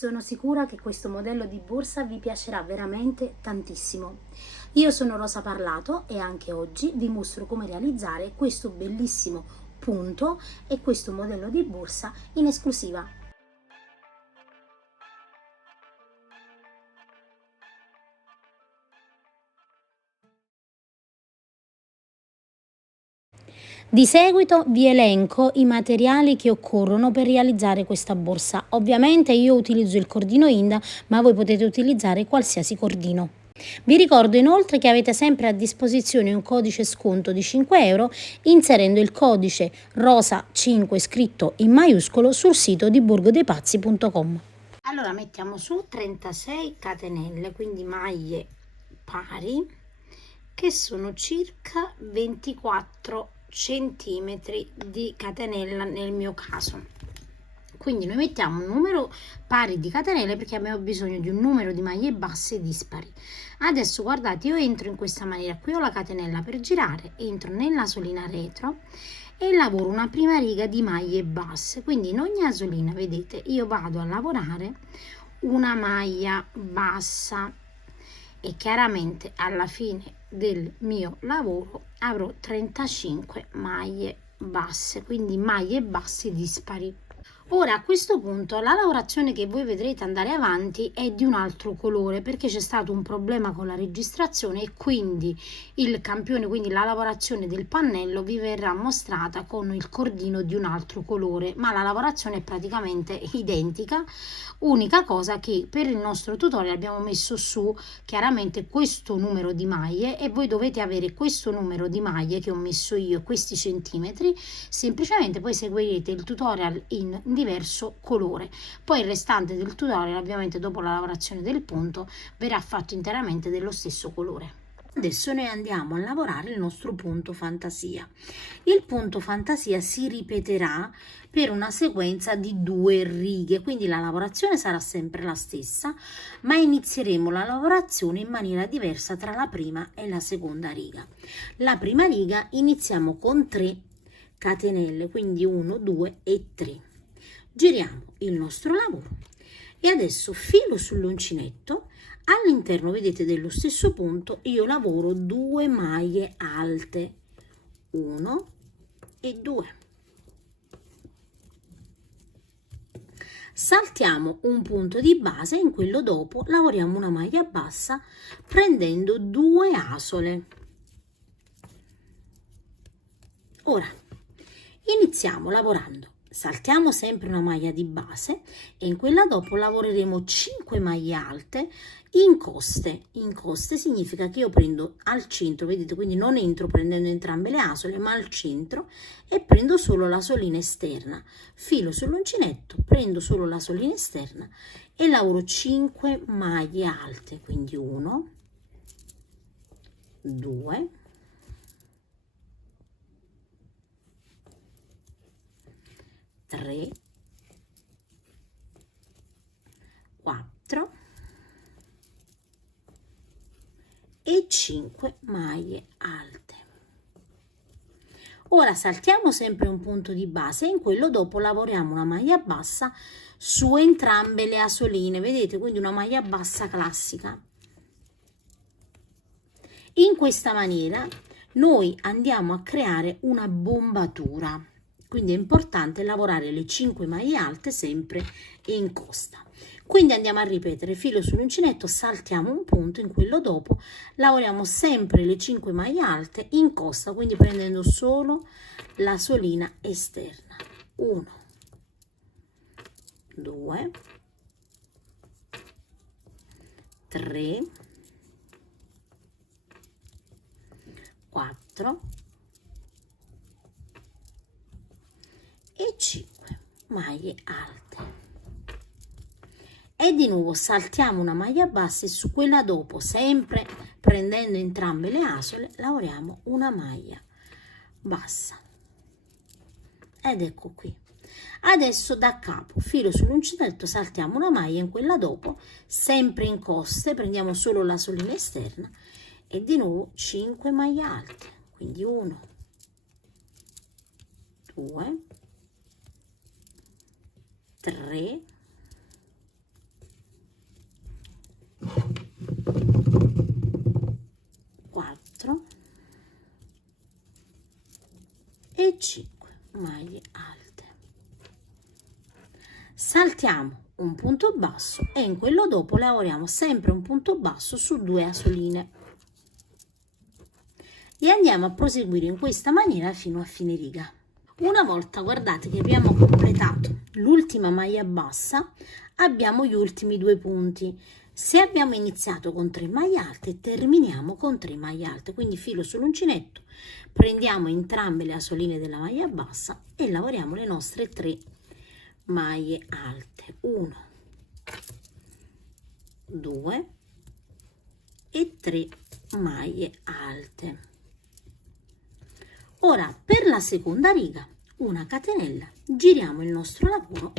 Sono sicura che questo modello di borsa vi piacerà veramente tantissimo. Io sono Rosa Parlato e anche oggi vi mostro come realizzare questo bellissimo punto e questo modello di borsa in esclusiva. Di seguito vi elenco i materiali che occorrono per realizzare questa borsa. Ovviamente io utilizzo il cordino Inda, ma voi potete utilizzare qualsiasi cordino. Vi ricordo inoltre che avete sempre a disposizione un codice sconto di 5 euro inserendo il codice ROSA5 scritto in maiuscolo sul sito di burgodepazzi.com. Allora mettiamo su 36 catenelle, quindi maglie pari, che sono circa 24 centimetri di catenella nel mio caso. Quindi noi mettiamo un numero pari di catenelle perché abbiamo bisogno di un numero di maglie basse dispari. Adesso guardate, io entro in questa maniera, qui ho la catenella per girare, entro nella asolina retro e lavoro una prima riga di maglie basse. Quindi in ogni asolina, vedete, io vado a lavorare una maglia bassa e chiaramente alla fine del mio lavoro avrò 35 maglie basse, quindi maglie basse dispari. Ora a questo punto la lavorazione che voi vedrete andare avanti è di un altro colore perché c'è stato un problema con la registrazione e quindi il campione, quindi la lavorazione del pannello vi verrà mostrata con il cordino di un altro colore, ma la lavorazione è praticamente identica. Unica cosa che per il nostro tutorial abbiamo messo su chiaramente questo numero di maglie e voi dovete avere questo numero di maglie che ho messo io, questi centimetri, semplicemente poi seguirete il tutorial in diverso colore. Poi il restante del tutorial, ovviamente dopo la lavorazione del punto, verrà fatto interamente dello stesso colore. Adesso noi andiamo a lavorare il nostro punto fantasia. Il punto fantasia si ripeterà per una sequenza di 2 righe, quindi la lavorazione sarà sempre la stessa, ma inizieremo la lavorazione in maniera diversa tra la prima e la seconda riga. La prima riga iniziamo con 3 catenelle, quindi 1, 2 e 3. Giriamo il nostro lavoro e adesso filo sull'uncinetto. All'interno, vedete, dello stesso punto io lavoro 2 maglie alte, 1 e 2. Saltiamo un punto di base e in quello dopo lavoriamo una maglia bassa prendendo 2 asole. Ora iniziamo lavorando. Saltiamo sempre una maglia di base e in quella dopo lavoreremo 5 maglie alte in coste. In coste significa che io prendo al centro, vedete, quindi non entro prendendo entrambe le asole, ma al centro e prendo solo la solina esterna. Filo sull'uncinetto, prendo solo la solina esterna e lavoro 5 maglie alte, quindi 1, 2, 3, 4 e 5 maglie alte. Ora saltiamo sempre un punto di base e in quello dopo lavoriamo una maglia bassa su entrambe le asoline, vedete, quindi una maglia bassa classica. In questa maniera noi andiamo a creare una bombatura. Quindi è importante lavorare le 5 maglie alte sempre in costa. Quindi andiamo a ripetere, filo sull'uncinetto, saltiamo un punto, in quello dopo lavoriamo sempre le 5 maglie alte in costa, quindi prendendo solo la solina esterna. 1, 2, 3, 4 e 5 maglie alte. E di nuovo saltiamo una maglia bassa e su quella dopo, sempre prendendo entrambe le asole, lavoriamo una maglia bassa. Ed ecco qui. Adesso da capo, filo sull'uncinetto, saltiamo una maglia in quella dopo, sempre in coste, prendiamo solo la solina esterna e di nuovo 5 maglie alte, quindi 1, 2, 3, saltiamo un punto basso e in quello dopo lavoriamo sempre un punto basso su 2 asoline e andiamo a proseguire in questa maniera fino a fine riga. Una volta, guardate, che abbiamo completato l'ultima maglia bassa, abbiamo gli ultimi 2 punti. Se abbiamo iniziato con 3 maglie alte, terminiamo con 3 maglie alte, quindi filo sull'uncinetto, prendiamo entrambe le asoline della maglia bassa e lavoriamo le nostre 3 maglie alte, 1, 2 e 3 maglie alte. Ora per la seconda riga una catenella, giriamo il nostro lavoro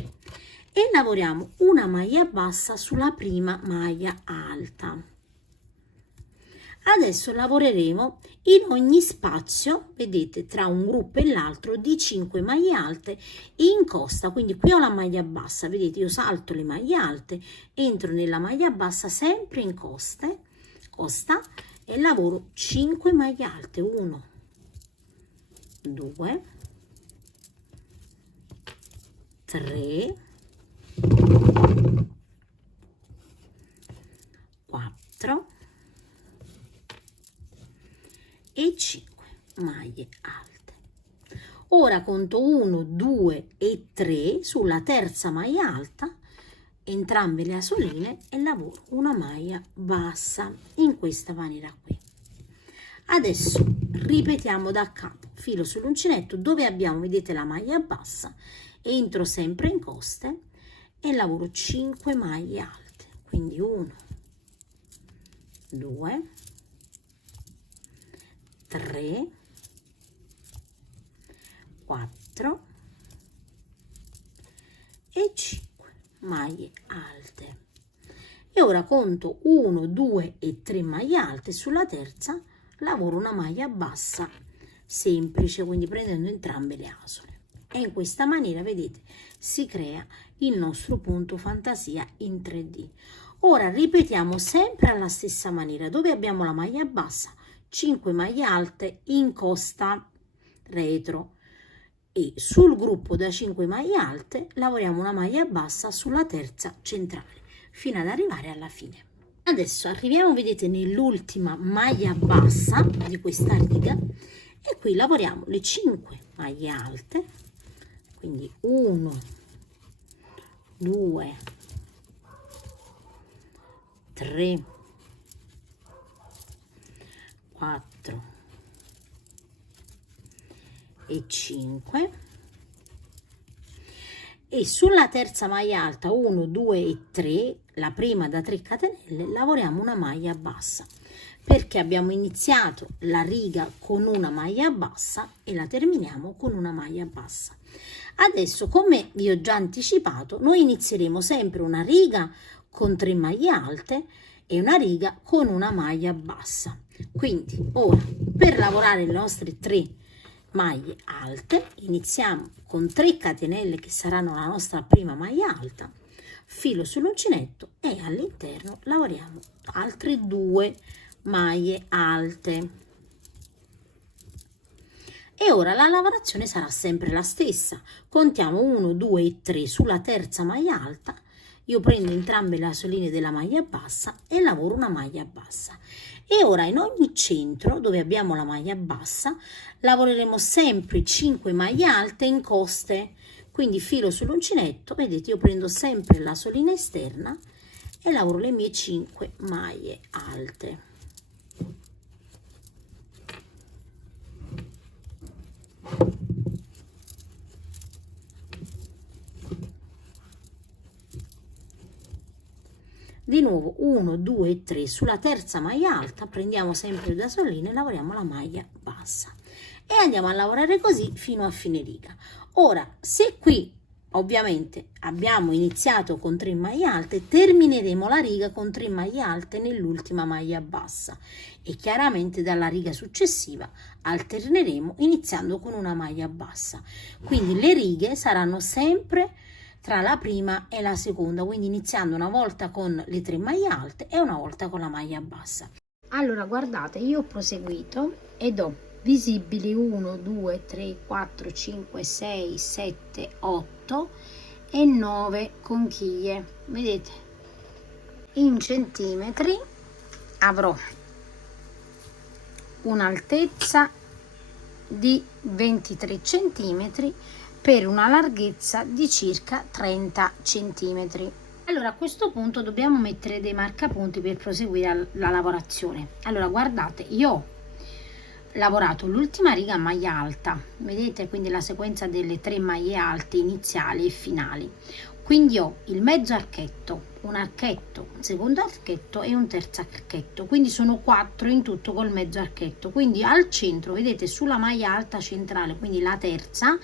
e lavoriamo una maglia bassa sulla prima maglia alta. Adesso lavoreremo in ogni spazio, vedete, tra un gruppo e l'altro di 5 maglie alte in costa. Quindi qui ho la maglia bassa, vedete, io salto le maglie alte, entro nella maglia bassa sempre in costa e lavoro 5 maglie alte, 1, 2, 3, 4 e 5 maglie alte. Ora conto 1, 2 e 3 sulla terza maglia alta, entrambe le asoline, e lavoro una maglia bassa in questa maniera qui. Adesso ripetiamo da capo, filo sull'uncinetto dove abbiamo, vedete, la maglia bassa, entro sempre in coste e lavoro 5 maglie alte, quindi 1, 2, 3, 4 e 5 maglie alte. E ora conto 1, 2 e 3 maglie alte, sulla terza lavoro una maglia bassa semplice, quindi prendendo entrambe le asole, e in questa maniera, vedete, si crea il nostro punto fantasia in 3D. Ora ripetiamo sempre alla stessa maniera, dove abbiamo la maglia bassa, 5 maglie alte in costa retro, e sul gruppo da 5 maglie alte lavoriamo una maglia bassa sulla terza centrale fino ad arrivare alla fine. Adesso arriviamo, vedete, nell'ultima maglia bassa di questa riga e qui lavoriamo le 5 maglie alte, quindi 1, 2, 3, 4 e 5, e sulla terza maglia alta 1, 2 e 3, la prima da 3 catenelle, lavoriamo una maglia bassa, perché abbiamo iniziato la riga con una maglia bassa e la terminiamo con una maglia bassa. Adesso, come vi ho già anticipato, noi inizieremo sempre una riga con 3 maglie alte e una riga con una maglia bassa. Quindi ora, per lavorare le nostre 3 maglie alte, iniziamo con 3 catenelle che saranno la nostra prima maglia alta, filo sull'uncinetto e all'interno lavoriamo altre 2 maglie alte. E ora la lavorazione sarà sempre la stessa, contiamo 1, 2 e 3 sulla terza maglia alta, io prendo entrambe le asoline della maglia bassa e lavoro una maglia bassa. E ora in ogni centro dove abbiamo la maglia bassa lavoreremo sempre 5 maglie alte in coste, quindi filo sull'uncinetto, vedete, io prendo sempre l'asolina esterna e lavoro le mie 5 maglie alte. Di nuovo 1, 2 e 3 sulla terza maglia alta, prendiamo sempre le asoline e lavoriamo la maglia bassa e andiamo a lavorare così fino a fine riga. Ora, se qui ovviamente abbiamo iniziato con 3 maglie alte, termineremo la riga con 3 maglie alte nell'ultima maglia bassa e chiaramente dalla riga successiva alterneremo iniziando con una maglia bassa. Quindi le righe saranno sempre tra la prima e la seconda, quindi iniziando una volta con le 3 maglie alte e una volta con la maglia bassa. Allora, guardate, io ho proseguito ed ho visibili 1, 2, 3, 4, 5, 6, 7, 8 e 9 conchiglie. Vedete, in centimetri avrò un'altezza di 23 centimetri per una larghezza di circa 30 centimetri. Allora, a questo punto dobbiamo mettere dei marcapunti per proseguire la lavorazione. Allora, guardate, io ho lavorato l'ultima riga a maglia alta, vedete, quindi la sequenza delle 3 maglie alte iniziali e finali. Quindi ho il mezzo archetto, un archetto, un secondo archetto e un terzo archetto, quindi sono 4 in tutto col mezzo archetto. Quindi al centro, vedete, sulla maglia alta centrale, quindi la terza,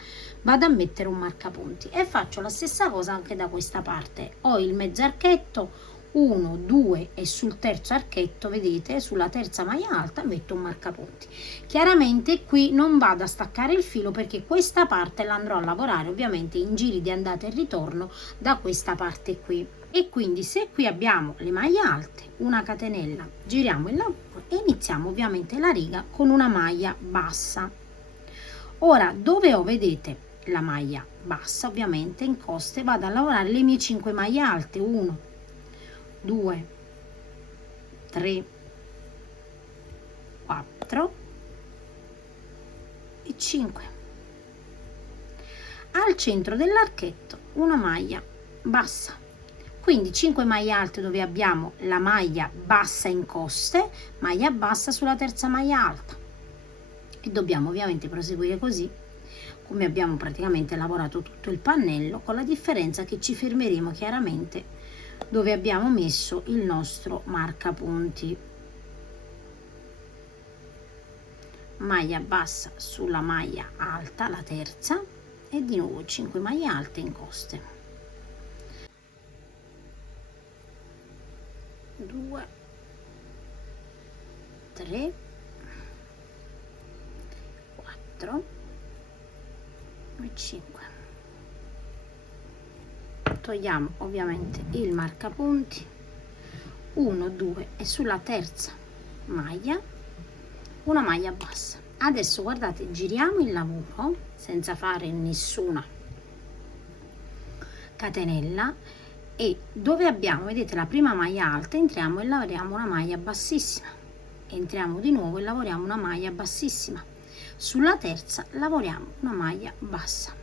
vado a mettere un marcapunti e faccio la stessa cosa anche da questa parte. Ho il mezzo archetto, 1, 2 e sul terzo archetto, vedete, sulla terza maglia alta metto un marcapunti. Chiaramente qui non vado a staccare il filo perché questa parte la andrò a lavorare ovviamente in giri di andata e ritorno da questa parte qui. E quindi se qui abbiamo le maglie alte, una catenella, giriamo il lavoro e iniziamo ovviamente la riga con una maglia bassa. Ora, dove ho, vedete, la maglia bassa, ovviamente in coste vado a lavorare le mie 5 maglie alte, 1, 2, 3, 4 e 5. Al centro dell'archetto una maglia bassa, quindi 5 maglie alte dove abbiamo la maglia bassa in coste, maglia bassa sulla terza maglia alta, e dobbiamo ovviamente proseguire così come abbiamo praticamente lavorato tutto il pannello, con la differenza che ci fermeremo chiaramente dove abbiamo messo il nostro marcapunti. Maglia bassa sulla maglia alta, la terza, e di nuovo 5 maglie alte in coste, 2, 3, 4 e 5. Togliamo ovviamente il marcapunti, 1, 2 e sulla terza maglia una maglia bassa. Adesso guardate, giriamo il lavoro senza fare nessuna catenella e dove abbiamo, vedete, la prima maglia alta, entriamo e lavoriamo una maglia bassissima, entriamo di nuovo e lavoriamo una maglia bassissima, sulla terza lavoriamo una maglia bassa.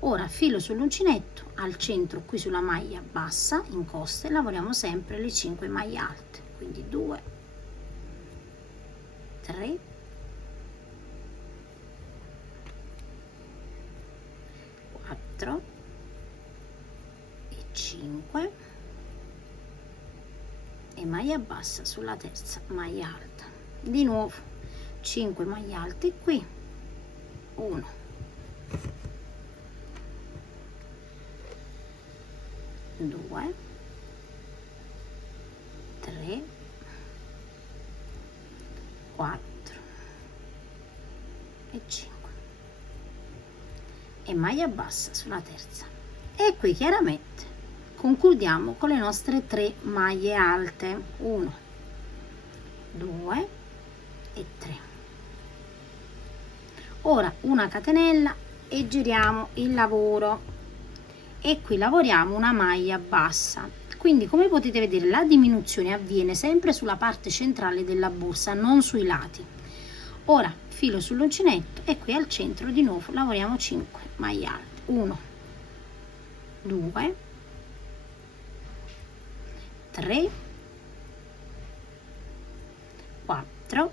Ora filo sull'uncinetto, al centro qui sulla maglia bassa in coste lavoriamo sempre le 5 maglie alte, quindi 2, 3, 4 e 5 e maglia bassa sulla terza maglia alta. Di nuovo 5 maglie alte qui, 1, 2, 3, 4 e 5 e maglia bassa sulla terza. E qui chiaramente concludiamo con le nostre 3 maglie alte, 1, 2 e 3. Ora una catenella e giriamo il lavoro e qui lavoriamo una maglia bassa. Quindi come potete vedere la diminuzione avviene sempre sulla parte centrale della borsa, non sui lati. Ora filo sull'uncinetto e qui al centro di nuovo lavoriamo 5 maglie alte, 1, 2, 3, 4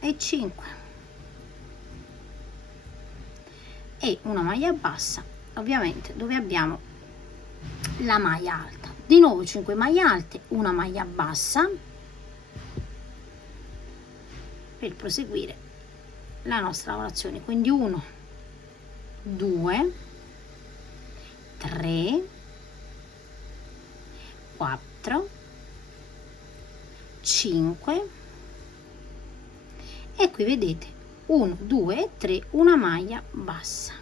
e 5 e una maglia bassa ovviamente dove abbiamo la maglia alta. Di nuovo 5 maglie alte, una maglia bassa per proseguire la nostra lavorazione, quindi 1, 2, 3, 4, 5 e qui vedete 1, 2 e 3, una maglia bassa.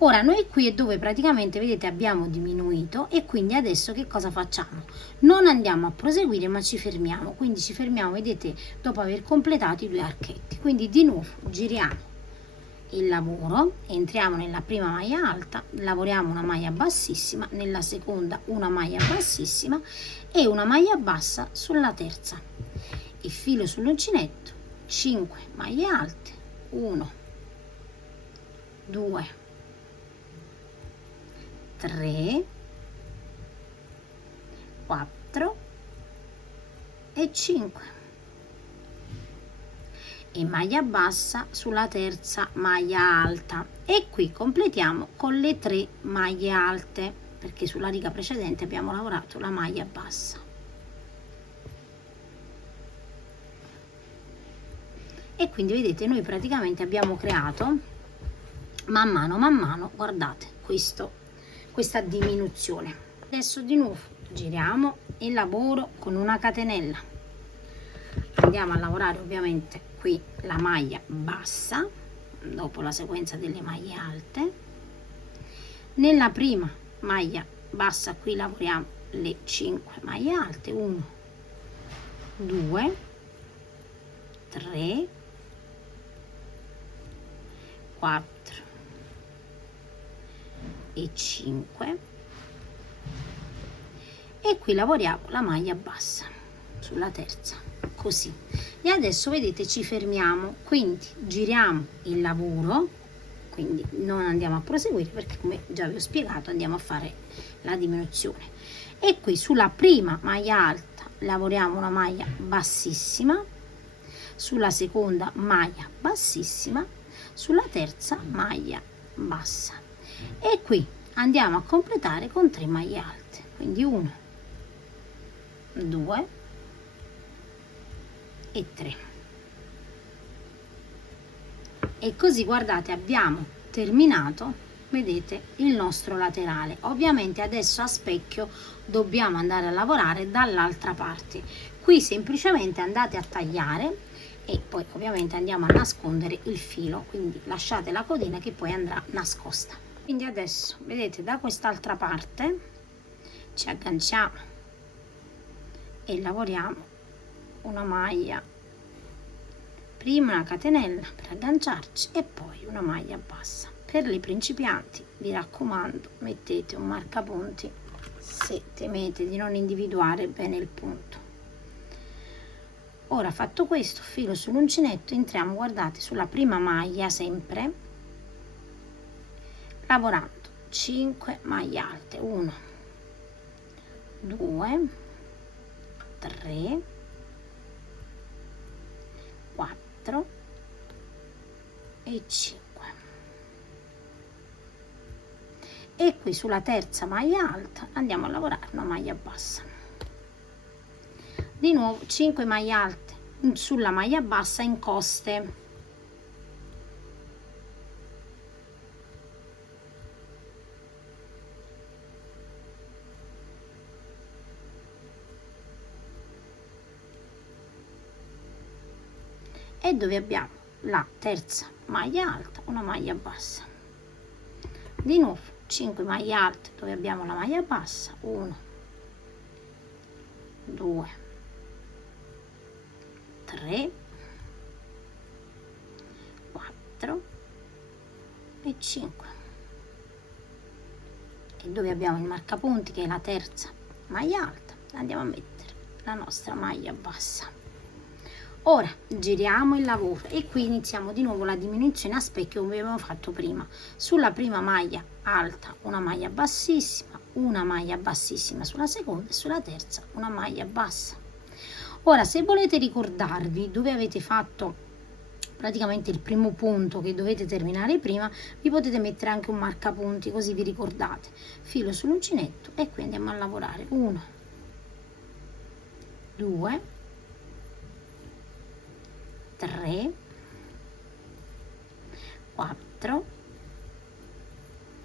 Ora noi qui è dove praticamente vedete abbiamo diminuito e quindi adesso che cosa facciamo? Non andiamo a proseguire ma ci fermiamo, quindi ci fermiamo, vedete, dopo aver completato i 2 archetti. Quindi di nuovo giriamo il lavoro, entriamo nella prima maglia alta, lavoriamo una maglia bassissima, nella seconda una maglia bassissima e una maglia bassa sulla terza e filo sull'uncinetto, 5 maglie alte, 1, 2, 3, 4 e 5 e maglia bassa sulla terza maglia alta e qui completiamo con le 3 maglie alte perché sulla riga precedente abbiamo lavorato la maglia bassa. E quindi vedete, noi praticamente abbiamo creato man mano, guardate, questa diminuzione. Adesso di nuovo giriamo il lavoro con una catenella, andiamo a lavorare ovviamente qui la maglia bassa dopo la sequenza delle maglie alte. Nella prima maglia bassa qui lavoriamo le 5 maglie alte, 1, 2, 3, 4 e 5 e qui lavoriamo la maglia bassa sulla terza, così. E adesso vedete ci fermiamo, quindi giriamo il lavoro, quindi non andiamo a proseguire perché come già vi ho spiegato andiamo a fare la diminuzione e qui sulla prima maglia alta lavoriamo una maglia bassissima, sulla seconda maglia bassissima, sulla terza maglia bassa e qui andiamo a completare con 3 maglie alte, quindi 1, 2 e 3 e così guardate abbiamo terminato, vedete, il nostro laterale. Ovviamente adesso a specchio dobbiamo andare a lavorare dall'altra parte, qui semplicemente andate a tagliare e poi ovviamente andiamo a nascondere il filo, quindi lasciate la codina che poi andrà nascosta. Quindi adesso vedete da quest'altra parte ci agganciamo e lavoriamo una maglia, prima una catenella per agganciarci e poi una maglia bassa. Per le principianti vi raccomando mettete un marcapunti se temete di non individuare bene il punto. Ora fatto questo, filo sull'uncinetto, entriamo, guardate, sulla prima maglia sempre lavorando 5 maglie alte, 1, 2, 3, 4 e 5 e qui sulla terza maglia alta andiamo a lavorare una maglia bassa, di nuovo 5 maglie alte sulla maglia bassa in coste e dove abbiamo la terza maglia alta una maglia bassa, di nuovo 5 maglie alte dove abbiamo la maglia bassa, 1, 2, 3, 4 e 5 e dove abbiamo il marcapunti che è la terza maglia alta andiamo a mettere la nostra maglia bassa. Ora giriamo il lavoro e qui iniziamo di nuovo la diminuzione a specchio come abbiamo fatto prima. Sulla prima maglia alta una maglia bassissima, una maglia bassissima sulla seconda e sulla terza una maglia bassa. Ora se volete ricordarvi dove avete fatto praticamente il primo punto che dovete terminare prima, vi potete mettere anche un marcapunti così vi ricordate. Filo sull'uncinetto e qui andiamo a lavorare 1, 2, 3, 4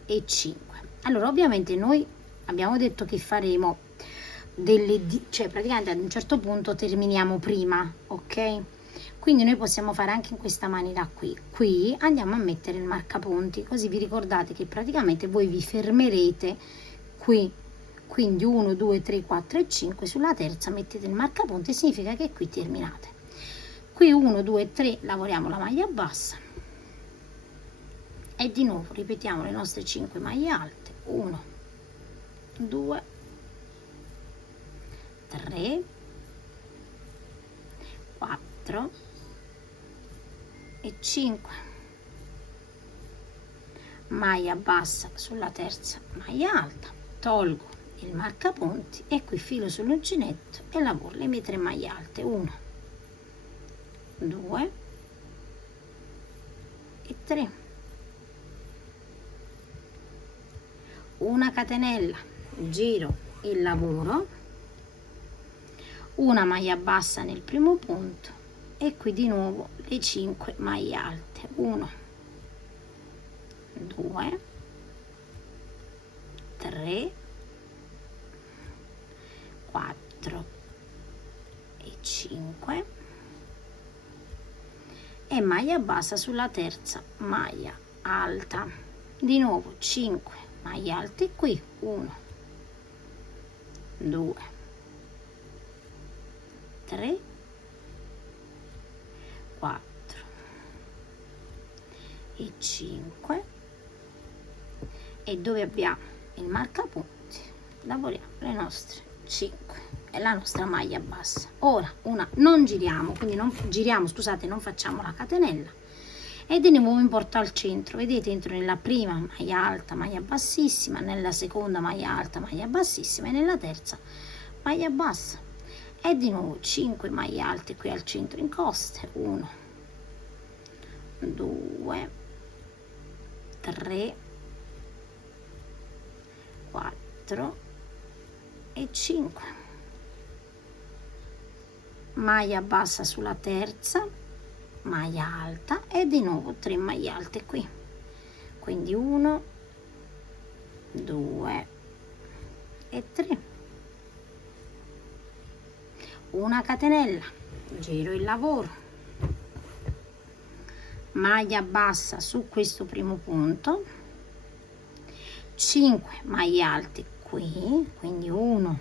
e 5. Allora ovviamente noi abbiamo detto che faremo cioè praticamente ad un certo punto terminiamo prima, ok? Quindi noi possiamo fare anche in questa maniera qui andiamo a mettere il marcapunti così vi ricordate che praticamente voi vi fermerete qui, quindi 1, 2, 3, 4 e 5 sulla terza mettete il marcapunti, significa che qui terminate. Qui 1, 2, 3 lavoriamo la maglia bassa, e di nuovo ripetiamo le nostre 5 maglie alte, 1, 2, 3, 4 e 5. Maglia bassa sulla terza maglia alta, tolgo il marcapunti e qui filo sull'uncinetto e lavoro le mie 3 maglie alte, 1, 2 e 3, una catenella, giro il lavoro, una maglia bassa nel primo punto e qui di nuovo le 5 maglie alte, 1, 2, 3, 4 e 5 e maglia bassa sulla terza maglia alta, di nuovo 5 maglie alte qui, 1, 2, 3, 4 e 5 e dove abbiamo il marcapunti lavoriamo le nostre 5 e la nostra maglia bassa. Ora non giriamo, quindi non giriamo, scusate, non facciamo la catenella e di nuovo mi porto al centro, vedete, entro nella prima maglia alta, maglia bassissima, nella seconda maglia alta, maglia bassissima e nella terza maglia bassa e di nuovo 5 maglie alte qui al centro in coste, 1, 2, 3, 4 e 5, maglia bassa sulla terza maglia alta e di nuovo 3 maglie alte qui, quindi 1, 2 e 3, una catenella, giro il lavoro, maglia bassa su questo primo punto, 5 maglie alte qui, quindi 1,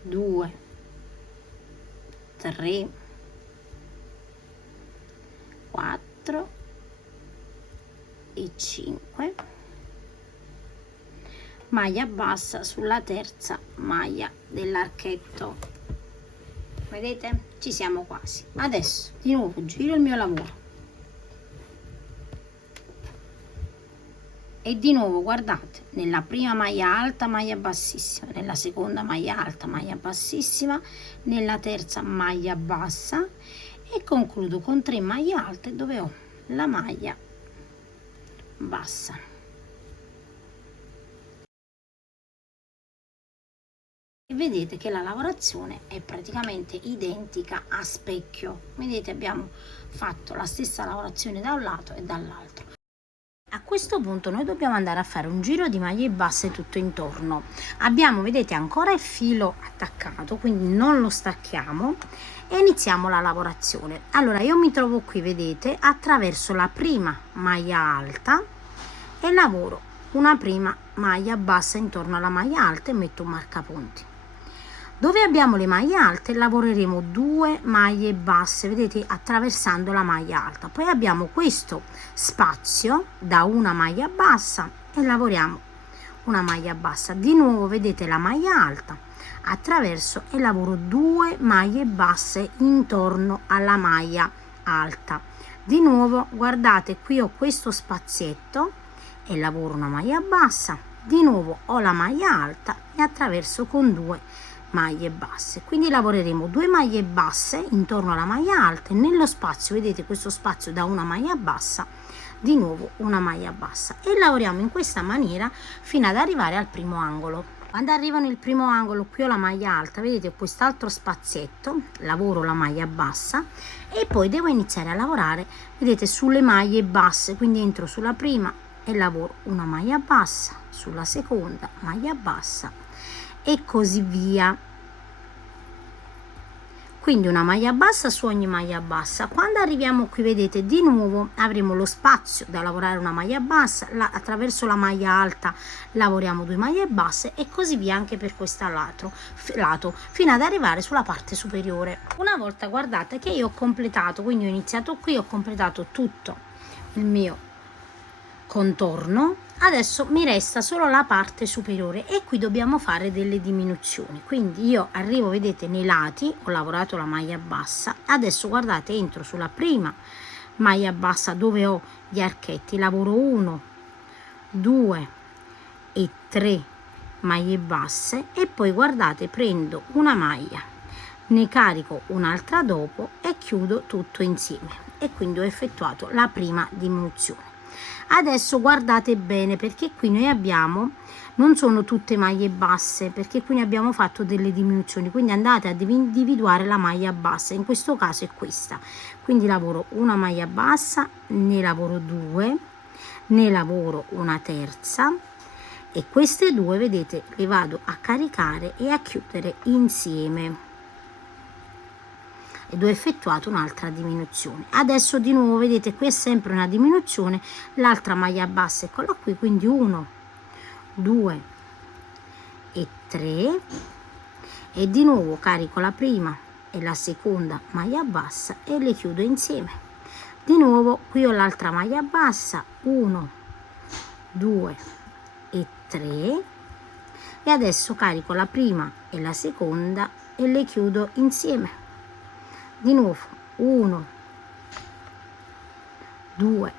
2, 3, 4 e 5, maglia bassa sulla terza maglia dell'archetto. Vedete? Ci siamo quasi. Adesso di nuovo giro il mio lavoro e di nuovo guardate, nella prima maglia alta maglia bassissima, nella seconda maglia alta maglia bassissima, nella terza maglia bassa e concludo con 3 maglie alte dove ho la maglia bassa. E vedete che la lavorazione è praticamente identica a specchio. Vedete, abbiamo fatto la stessa lavorazione da un lato e dall'altro. A questo punto noi dobbiamo andare a fare un giro di maglie basse tutto intorno. Abbiamo, vedete, ancora il filo attaccato, quindi non lo stacchiamo e iniziamo la lavorazione. Allora io mi trovo qui, vedete, attraverso la prima maglia alta e lavoro una prima maglia bassa intorno alla maglia alta e metto un marcapunti. Dove abbiamo le maglie alte lavoreremo 2 maglie basse, vedete, attraversando la maglia alta. Poi abbiamo questo spazio da una maglia bassa e lavoriamo una maglia bassa. Di nuovo vedete la maglia alta, attraverso e lavoro 2 maglie basse intorno alla maglia alta. Di nuovo guardate, qui ho questo spazietto e lavoro una maglia bassa. Di nuovo ho la maglia alta e attraverso con 2 maglie basse, quindi lavoreremo 2 maglie basse intorno alla maglia alta e nello spazio, vedete, questo spazio da una maglia bassa, di nuovo una maglia bassa e lavoriamo in questa maniera fino ad arrivare al primo angolo. Quando arrivo nel primo angolo, qui ho la maglia alta, vedete, quest'altro spazietto, lavoro la maglia bassa e poi devo iniziare a lavorare, vedete, sulle maglie basse, quindi entro sulla prima e lavoro una maglia bassa, sulla seconda maglia bassa e così via. Quindi una maglia bassa su ogni maglia bassa. Quando arriviamo qui, vedete, di nuovo avremo lo spazio da lavorare una maglia bassa, attraverso la maglia alta lavoriamo 2 maglie basse e così via anche per questo lato fino ad arrivare sulla parte superiore. Una volta, guardate che io ho completato, quindi ho iniziato qui, ho completato tutto il mio contorno. Adesso mi resta solo la parte superiore e qui dobbiamo fare delle diminuzioni, quindi io arrivo, vedete, nei lati, ho lavorato la maglia bassa, adesso guardate, entro sulla prima maglia bassa dove ho gli archetti, lavoro 1, 2 e 3 maglie basse e poi guardate, prendo una maglia, ne carico un'altra dopo e chiudo tutto insieme, e quindi ho effettuato la prima diminuzione. Adesso guardate bene, perché qui noi abbiamo, non sono tutte maglie basse, perché qui ne abbiamo fatto delle diminuzioni, quindi andate ad individuare la maglia bassa, in questo caso è questa, quindi lavoro una maglia bassa, ne lavoro 2, ne lavoro una terza e queste due, vedete, le vado a caricare e a chiudere insieme ed ho effettuato un'altra diminuzione. Adesso di nuovo, vedete, qui è sempre una diminuzione, l'altra maglia bassa, eccola qui, quindi 1, 2 e 3 e di nuovo carico la prima e la seconda maglia bassa e le chiudo insieme. Di nuovo qui ho l'altra maglia bassa, 1, 2 e 3 e adesso carico la prima e la seconda e le chiudo insieme. Di nuovo 1, 2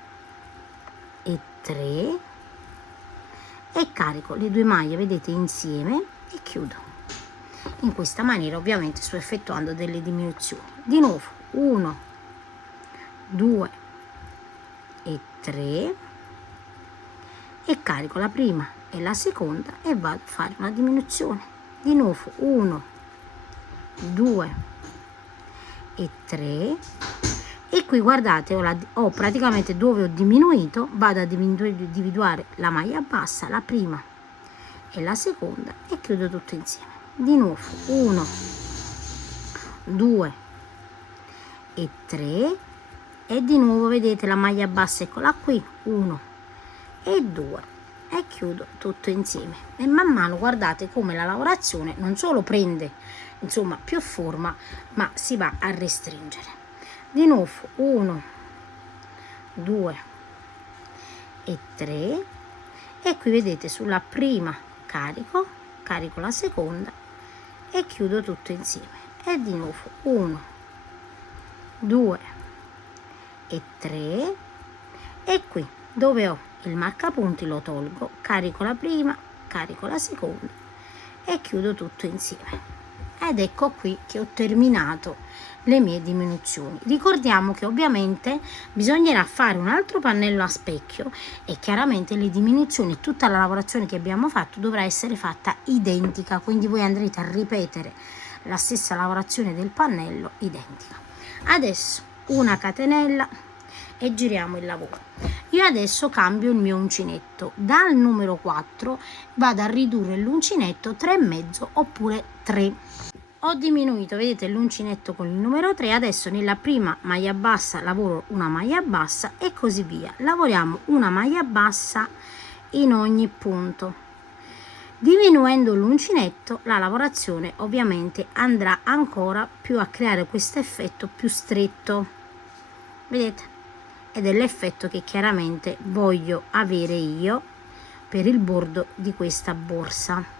e 3 e carico le due maglie, vedete, insieme e chiudo. In questa maniera ovviamente sto effettuando delle diminuzioni. Di nuovo 1, 2 e 3 e carico la prima e la seconda e vado a fare una diminuzione. Di nuovo 1, 2 e 3 e qui guardate ho praticamente, dove ho diminuito vado ad individuare la maglia bassa, la prima e la seconda e chiudo tutto insieme. Di nuovo 1, 2 e 3 e di nuovo, vedete, la maglia bassa, eccola qui, 1 e 2 e chiudo tutto insieme. E man mano guardate come la lavorazione non solo prende, insomma, più forma, ma si va a restringere. Di nuovo 1, 2 e 3 e qui vedete, sulla prima carico la seconda e chiudo tutto insieme e di nuovo 1, 2 e 3 e qui dove ho il marcapunti lo tolgo, carico la prima, carico la seconda e chiudo tutto insieme. Ed ecco qui che ho terminato le mie diminuzioni. Ricordiamo che ovviamente bisognerà fare un altro pannello a specchio e chiaramente le diminuzioni e tutta la lavorazione che abbiamo fatto dovrà essere fatta identica, quindi voi andrete a ripetere la stessa lavorazione del pannello identica. Adesso una catenella e giriamo il lavoro. Io adesso cambio il mio uncinetto, dal numero 4 vado a ridurre l'uncinetto 3,5 oppure 3. Ho diminuito, vedete, l'uncinetto con il numero 3, adesso nella prima maglia bassa lavoro una maglia bassa e così via, lavoriamo una maglia bassa in ogni punto. Diminuendo l'uncinetto la lavorazione ovviamente andrà ancora più a creare questo effetto più stretto, vedete, ed è l'effetto che chiaramente voglio avere io per il bordo di questa borsa.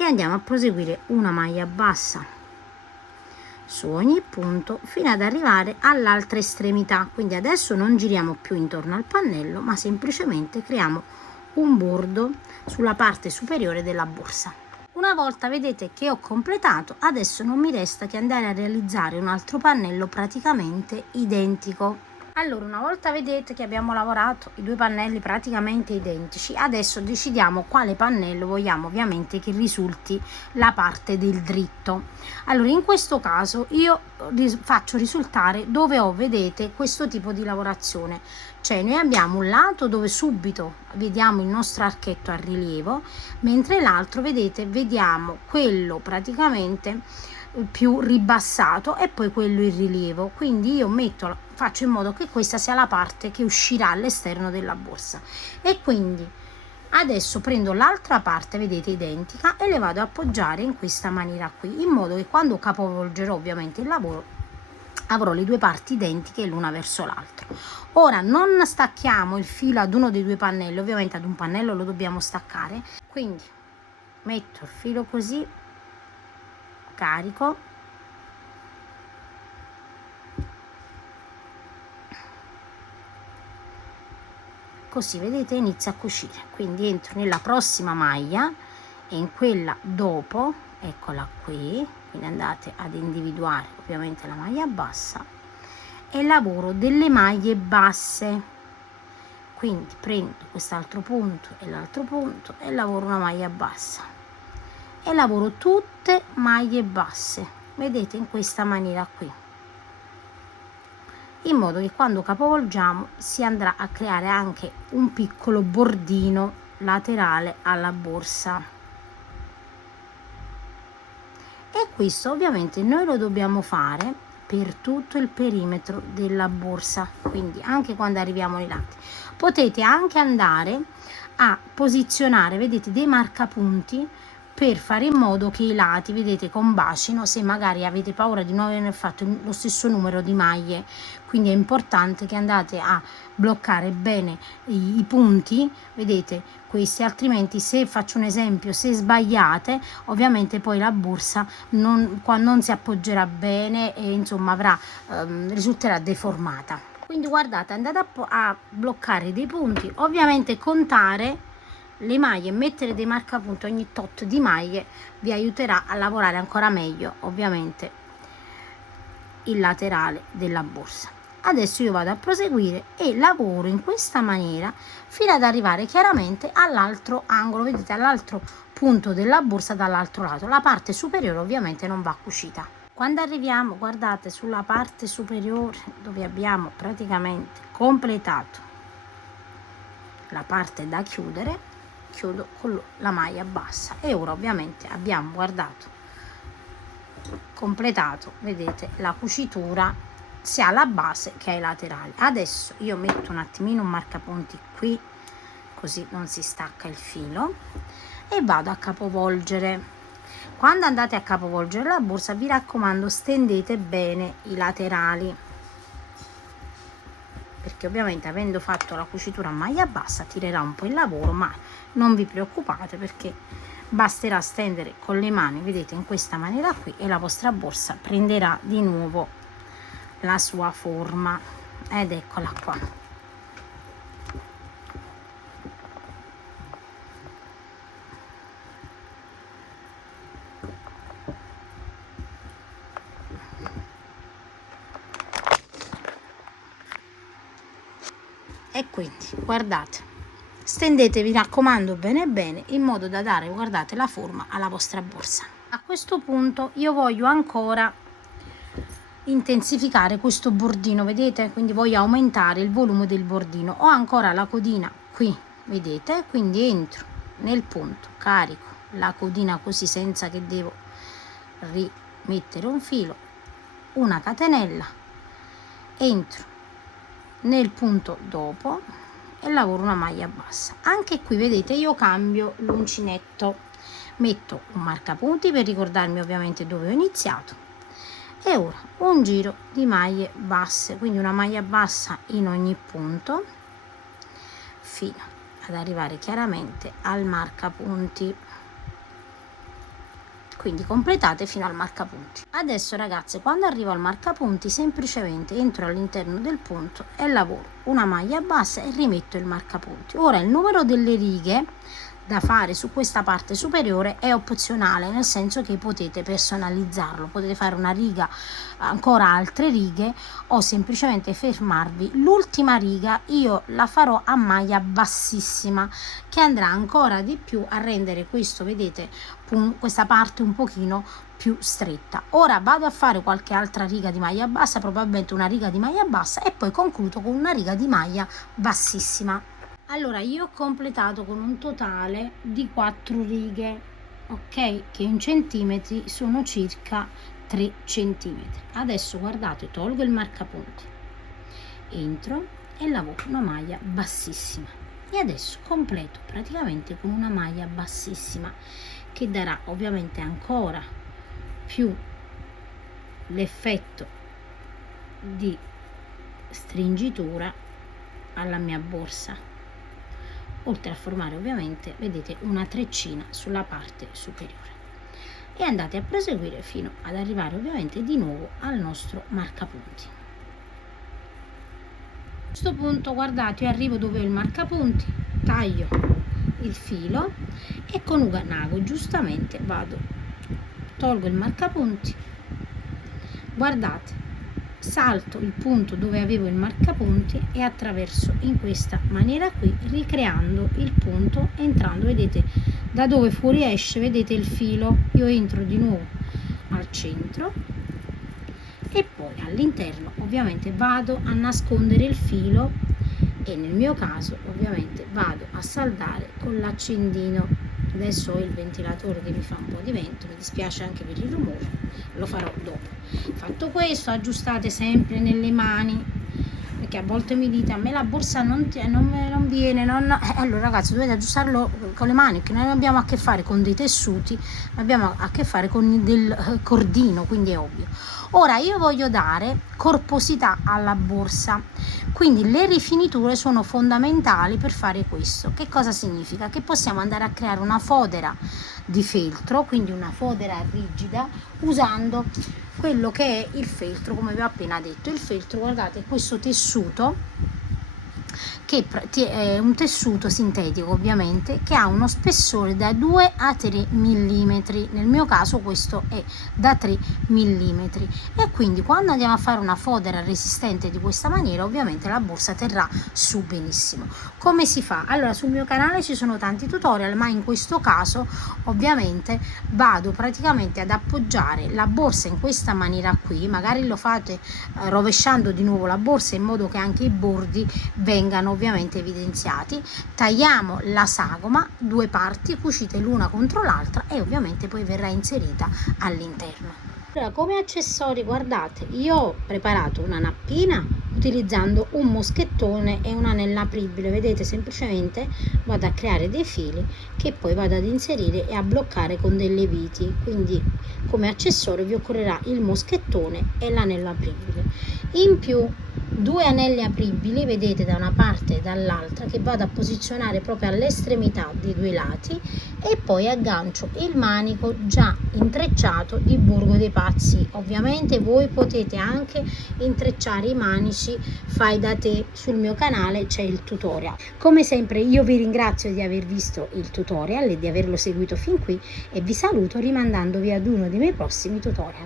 E andiamo a proseguire una maglia bassa su ogni punto fino ad arrivare all'altra estremità. Quindi adesso non giriamo più intorno al pannello, ma semplicemente creiamo un bordo sulla parte superiore della borsa. Una volta vedete che ho completato, adesso non mi resta che andare a realizzare un altro pannello praticamente identico. Allora, una volta vedete che abbiamo lavorato i due pannelli praticamente identici, adesso decidiamo quale pannello vogliamo ovviamente che risulti la parte del dritto. Allora, in questo caso io faccio risultare dove ho, vedete, questo tipo di lavorazione, cioè noi abbiamo un lato dove subito vediamo il nostro archetto a rilievo, mentre l'altro, vedete, vediamo quello praticamente più ribassato e poi quello in rilievo. Quindi io faccio in modo che questa sia la parte che uscirà all'esterno della borsa e quindi adesso prendo l'altra parte, vedete, identica e le vado ad appoggiare in questa maniera qui, in modo che quando capovolgerò ovviamente il lavoro avrò le due parti identiche l'una verso l'altro. Ora non stacchiamo il filo ad uno dei due pannelli, ovviamente ad un pannello lo dobbiamo staccare, quindi metto il filo così, carico, così vedete inizia a cucire, quindi entro nella prossima maglia e in quella dopo, eccola qui, quindi andate ad individuare ovviamente la maglia bassa e lavoro delle maglie basse, quindi prendo quest'altro punto e l'altro punto e lavoro una maglia bassa e lavoro tutte maglie basse, vedete, in questa maniera qui, in modo che quando capovolgiamo si andrà a creare anche un piccolo bordino laterale alla borsa. E questo ovviamente noi lo dobbiamo fare per tutto il perimetro della borsa, quindi anche quando arriviamo ai lati. Potete anche andare a posizionare, vedete, dei marcapunti per fare in modo che i lati, vedete, combacino se magari avete paura di non aver fatto lo stesso numero di maglie. Quindi è importante che andate a bloccare bene i punti, vedete, questi, altrimenti, se faccio un esempio, se sbagliate, ovviamente poi la borsa non si appoggerà bene e insomma risulterà deformata. Quindi guardate, andate a bloccare dei punti, ovviamente contare le maglie, mettere dei marcapunti ogni tot di maglie vi aiuterà a lavorare ancora meglio ovviamente il laterale della borsa. Adesso io vado a proseguire e lavoro in questa maniera fino ad arrivare chiaramente all'altro angolo, vedete, all'altro punto della borsa dall'altro lato. La parte superiore ovviamente non va cucita. Quando arriviamo, guardate, sulla parte superiore dove abbiamo praticamente completato la parte da chiudere, chiudo con la maglia bassa e ora ovviamente abbiamo, guardato, completato, vedete, la cucitura sia alla base che ai laterali. Adesso io metto un attimino un marcapunti qui, così non si stacca il filo, e vado a capovolgere. Quando andate a capovolgere la borsa, vi raccomando, stendete bene i laterali, perché ovviamente avendo fatto la cucitura a maglia bassa tirerà un po' il lavoro, ma non vi preoccupate perché basterà stendere con le mani, vedete, in questa maniera qui, e la vostra borsa prenderà di nuovo la sua forma. Ed eccola qua. E quindi guardate, stendete, vi raccomando, bene bene, in modo da dare, guardate, la forma alla vostra borsa. A questo punto io voglio ancora intensificare questo bordino, vedete, quindi voglio aumentare il volume del bordino. Ho ancora la codina qui, vedete, quindi entro nel punto, carico la codina così senza che devo rimettere un filo, una catenella, entro nel punto dopo e lavoro una maglia bassa. Anche qui vedete io cambio l'uncinetto, metto un marcapunti per ricordarmi ovviamente dove ho iniziato e ora un giro di maglie basse, quindi una maglia bassa in ogni punto fino ad arrivare chiaramente al marcapunti. Quindi completate fino al marcapunti. Adesso ragazze, quando arrivo al marcapunti semplicemente entro all'interno del punto e lavoro una maglia bassa e rimetto il marcapunti. Ora il numero delle righe da fare su questa parte superiore è opzionale, nel senso che potete personalizzarlo, potete fare una riga, ancora altre righe, o semplicemente fermarvi. L'ultima riga io la farò a maglia bassissima, che andrà ancora di più a rendere questo, vedete, questa parte un pochino più stretta. Ora vado a fare qualche altra riga di maglia bassa, probabilmente una riga di maglia bassa, e poi concludo con una riga di maglia bassissima. Allora io ho completato con un totale di 4 righe, ok, che in centimetri sono circa 3 centimetri. Adesso guardate, tolgo il marcapunti, entro e lavoro una maglia bassissima e adesso completo praticamente con una maglia bassissima, che darà ovviamente ancora più l'effetto di stringitura alla mia borsa, oltre a formare ovviamente, vedete, una treccina sulla parte superiore, e andate a proseguire fino ad arrivare ovviamente di nuovo al nostro marcapunti. A questo punto, guardate, io arrivo dove ho il marcapunti, taglio il filo e con un ago giustamente tolgo il marcapunti, guardate, salto il punto dove avevo il marcapunti e attraverso in questa maniera qui, ricreando il punto, entrando, vedete, da dove fuoriesce, vedete il filo, io entro di nuovo al centro e poi all'interno ovviamente vado a nascondere il filo e nel mio caso ovviamente vado a saldare con l'accendino. Adesso ho il ventilatore che mi fa un po' di vento, mi dispiace anche per il rumore, lo farò dopo. Fatto questo, aggiustate sempre nelle mani, perché a volte mi dite: a me la borsa non viene, allora ragazzi, dovete aggiustarlo con le mani, che noi non abbiamo a che fare con dei tessuti, ma abbiamo a che fare con del cordino, quindi è ovvio. Ora io voglio dare corposità alla borsa, quindi le rifiniture sono fondamentali per fare questo. Che cosa significa? Che possiamo andare a creare una fodera di feltro, quindi una fodera rigida, usando quello che è il feltro, come vi ho appena detto. Il feltro, guardate, questo tessuto, che è un tessuto sintetico ovviamente, che ha uno spessore da 2 a 3 mm, nel mio caso questo è da 3 mm, e quindi quando andiamo a fare una fodera resistente di questa maniera ovviamente la borsa terrà su benissimo. Come si fa? Allora, sul mio canale ci sono tanti tutorial, ma in questo caso ovviamente vado praticamente ad appoggiare la borsa in questa maniera qui, magari lo fate rovesciando di nuovo la borsa in modo che anche i bordi vengano ovviamente evidenziati. Tagliamo la sagoma, 2 parti cucite l'una contro l'altra, e ovviamente poi verrà inserita all'interno. Allora, come accessori, guardate, io ho preparato una nappina utilizzando un moschettone e un'anella apribile. Vedete, semplicemente vado a creare dei fili che poi vado ad inserire e a bloccare con delle viti, quindi come accessorio vi occorrerà il moschettone e l'anello apribile. In più 2 anelli apribili, vedete, da una parte e dall'altra, che vado a posizionare proprio all'estremità dei 2 lati, e poi aggancio il manico già intrecciato di Borgo dei Pazzi. Ovviamente voi potete anche intrecciare i manici fai da te, sul mio canale c'è il tutorial. Come sempre io vi ringrazio di aver visto il tutorial e di averlo seguito fin qui, e vi saluto rimandandovi ad uno dei miei prossimi tutorial.